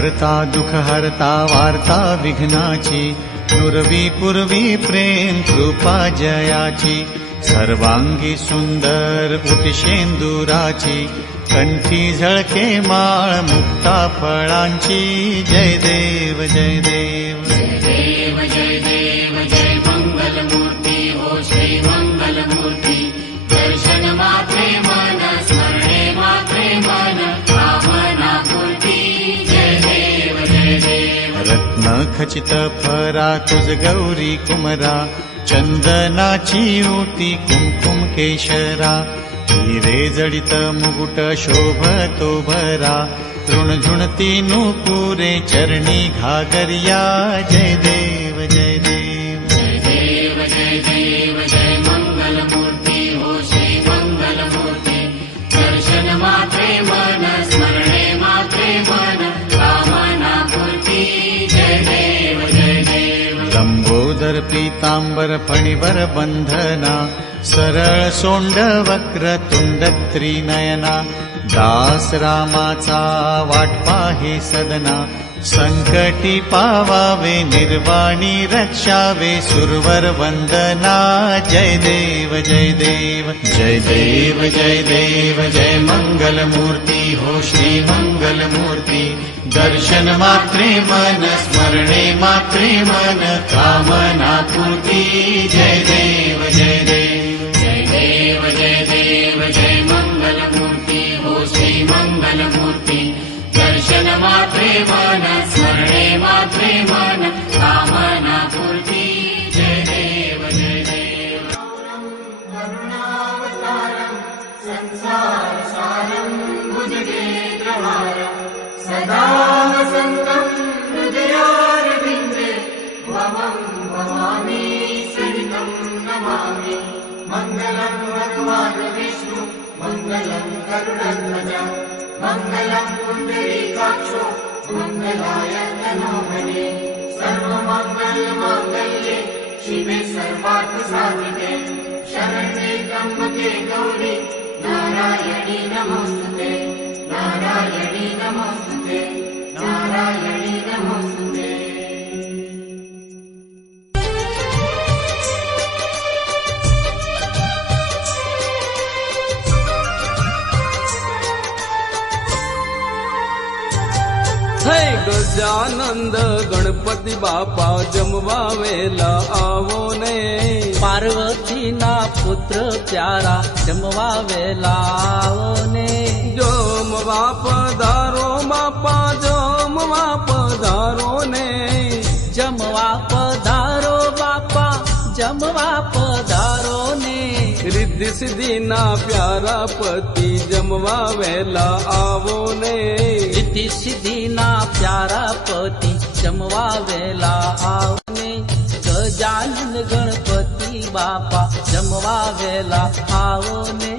करता दुख हरता वार्ता विघ्नाची, नुरवी पूर्वी प्रेम कृपा जयाची, सर्वांगी सुंदर उटशेंदुराची, कंठी झळके माळ मुक्ता फळांची, जय देव जय देव जय देव जय देव जय मंगलमूर्ती हो श्री मंगलमूर्ती, दर्शन मात्रे मन स्मरणे मात्रे मन कामना पूर्ती, जय देव जय देव। रत्न खचित फरा तुझ गौरी कुमरा, चंदनाची ओटी कुंकुम केशरा, हिरे जडित मुकुट शोभतो भरा, तृणझुणती नूपुरे चरणी घागरिया, जय देव जय देव जय देव जय देव जय मंगलमूर्ती हो श्री मंगलमूर्ती, दर्शन मात्रे मन स्मरणे मात्रे मन कामना पूर्ती, जय देव जय देव। लंबोदर पीतांबर फणीवर बंधना, सरळ सोंड वक्र तुंड त्रिनयना, दास रामाचा वाट पाहे सदना, संकटी पावावे निर्वाणी रक्षावे सुरवर वंदना, जय देव जय देव जय देव जय देव जय मंगलमूर्ती हो श्री मंगलमूर्ती, दर्शन मात्रे मन स्मरणे मात्रे मन कामना पूर्ती, जय देव जय देव जय देव जय देव जय मंगलमूर्ती हो श्री मंगलमूर्ती, दर्शन मात्रे मन स्मरणे मात्रे मन कामना पूर्ती, जय देव जय देव। करुणावतारं संसारसारं भुजगेन्द्रहारं सदा वसन्तं हृदयारविन्दे, त्वमं भवामि सहितं नमामि, मङ्गलं भगवान् विष्णु मङ्गलं गरुडध्वज, मङ्गलं पुण्डरीकाक्षो मङ्गलाय तनोहरे, सर्वमङ्गलमाङ्गल्ये शिवे सर्वार्थसाधिके, शरण्ये त्र्यम्बके गौरी नारायणी नमोस्तुते, नारायणी नमोस्तुते, नारायणी नमोस्तुते। हे गजानंद गणपती बापा जमवावेला आवो ने, पार्वती ना पुत्र प्यारा जमवावेला आवो ने, जमवा पधारो बापा जमवा पधारो ने, जमवा पधारो बापा जमवा पधारो ने, रिद्धी सिद्धी ना प्यारा पति जमवावेला आवो ने, रिद्धी सिद्धी ना प्यारा पति जमवावेला आवो ने, गजानन गणपती बापा जमवावेला आवो ने।